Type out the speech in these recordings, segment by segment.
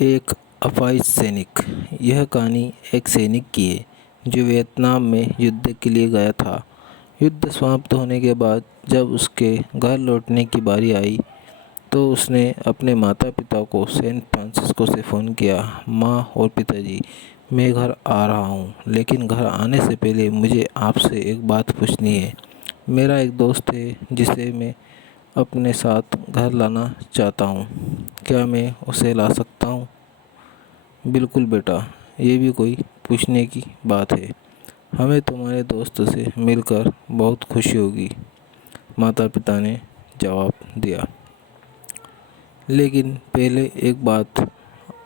एक अपाहिज सैनिक। यह कहानी एक सैनिक की है जो वियतनाम में युद्ध के लिए गया था। युद्ध समाप्त होने के बाद जब उसके घर लौटने की बारी आई तो उसने अपने माता पिता को सैन फ्रांसिस्को से फ़ोन किया। माँ और पिताजी, मैं घर आ रहा हूँ, लेकिन घर आने से पहले मुझे आपसे एक बात पूछनी है। मेरा एक दोस्त है जिसे मैं अपने साथ घर लाना चाहता हूँ। क्या मैं उसे ला सकता हूँ? बिल्कुल बेटा, ये भी कोई पूछने की बात है। हमें तुम्हारे दोस्त से मिलकर बहुत खुशी होगी, माता पिता ने जवाब दिया। लेकिन पहले एक बात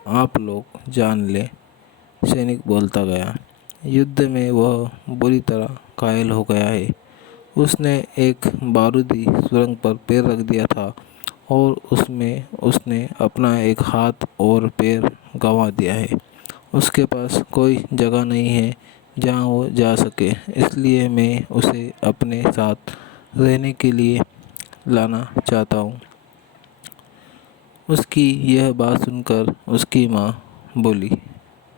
आप लोग जान लें, सैनिक बोलता गया। युद्ध में वह बुरी तरह घायल हो गया है। उसने एक बारूदी सुरंग पर पैर रख दिया था और उसमें उसने अपना एक हाथ और पैर गंवा दिया है। उसके पास कोई जगह नहीं है जहां वो जा सके, इसलिए मैं उसे अपने साथ रहने के लिए लाना चाहता हूँ। उसकी यह बात सुनकर उसकी माँ बोली,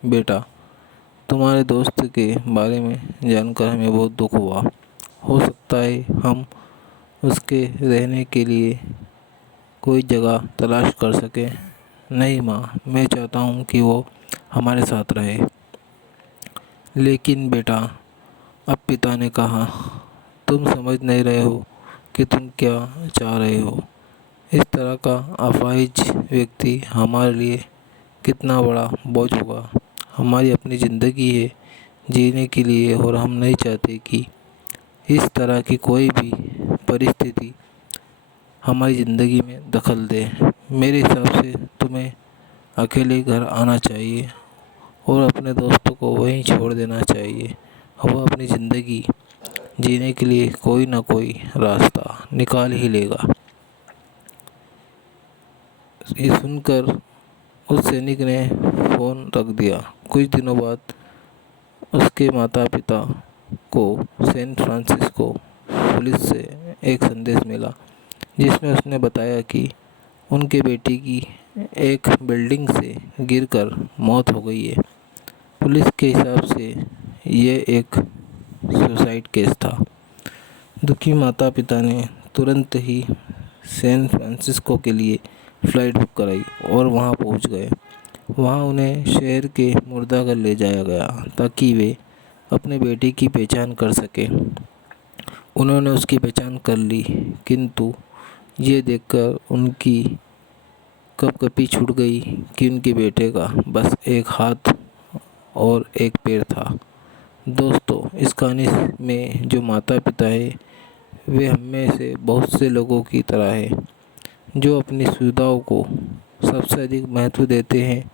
बेटा, तुम्हारे दोस्त के बारे में जानकर हमें बहुत दुख हुआ। हो सकता है हम उसके रहने के लिए कोई जगह तलाश कर सकें। नहीं माँ, मैं चाहता हूँ कि वो हमारे साथ रहे। लेकिन बेटा, अब पिता ने कहा, तुम समझ नहीं रहे हो कि तुम क्या चाह रहे हो। इस तरह का अपाहिज व्यक्ति हमारे लिए कितना बड़ा बोझ होगा। हमारी अपनी ज़िंदगी है जीने के लिए और हम नहीं चाहते कि इस तरह की कोई भी परिस्थिति हमारी ज़िंदगी में दखल दे। मेरे हिसाब से तुम्हें अकेले घर आना चाहिए और अपने दोस्तों को वहीं छोड़ देना चाहिए। वह अपनी ज़िंदगी जीने के लिए कोई ना कोई रास्ता निकाल ही लेगा। ये सुनकर उस सैनिक ने फ़ोन रख दिया। कुछ दिनों बाद उसके माता पिता को सैन फ्रांसिस्को पुलिस से एक संदेश मिला जिसमें उसने बताया कि उनके बेटी की एक बिल्डिंग से गिरकर मौत हो गई है। पुलिस के हिसाब से ये एक सुसाइड केस था। दुखी माता पिता ने तुरंत ही सैन फ्रांसिस्को के लिए फ़्लाइट बुक कराई और वहां पहुंच गए। वहां उन्हें शहर के मुर्दाघर ले जाया गया ताकि वे अपने बेटे की पहचान कर सकें। उन्होंने उसकी पहचान कर ली, किंतु ये देखकर उनकी कँपकँपी छूट गई कि उनके बेटे का बस एक हाथ और एक पैर था। दोस्तों, इस कहानी में जो माता पिता है वे हम में से बहुत से लोगों की तरह है जो अपनी सुविधाओं को सबसे अधिक महत्व देते हैं।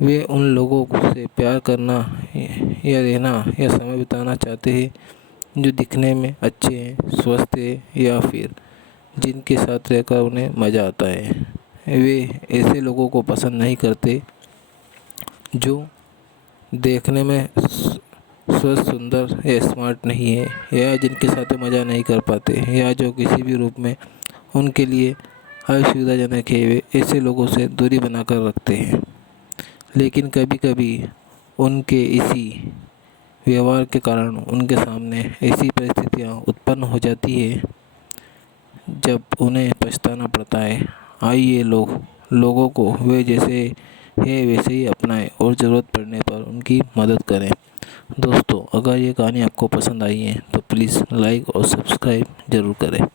वे उन लोगों से प्यार करना या रहना या समय बिताना चाहते हैं जो दिखने में अच्छे हैं, स्वस्थ हैं या फिर जिनके साथ रहकर उन्हें मज़ा आता है। वे ऐसे लोगों को पसंद नहीं करते जो देखने में स्वस्थ, सुंदर या स्मार्ट नहीं है या जिनके साथ मज़ा नहीं कर पाते या जो किसी भी रूप में उनके लिए असुविधाजनक है। वे ऐसे लोगों से दूरी बनाकर रखते हैं। लेकिन कभी कभी उनके इसी व्यवहार के कारण उनके सामने ऐसी परिस्थितियाँ उत्पन्न हो जाती है जब उन्हें पछताना पड़ता है। आइए लोगों को वे जैसे है वैसे ही अपनाएं और ज़रूरत पड़ने पर उनकी मदद करें। दोस्तों, अगर ये कहानी आपको पसंद आई है तो प्लीज़ लाइक और सब्सक्राइब ज़रूर करें।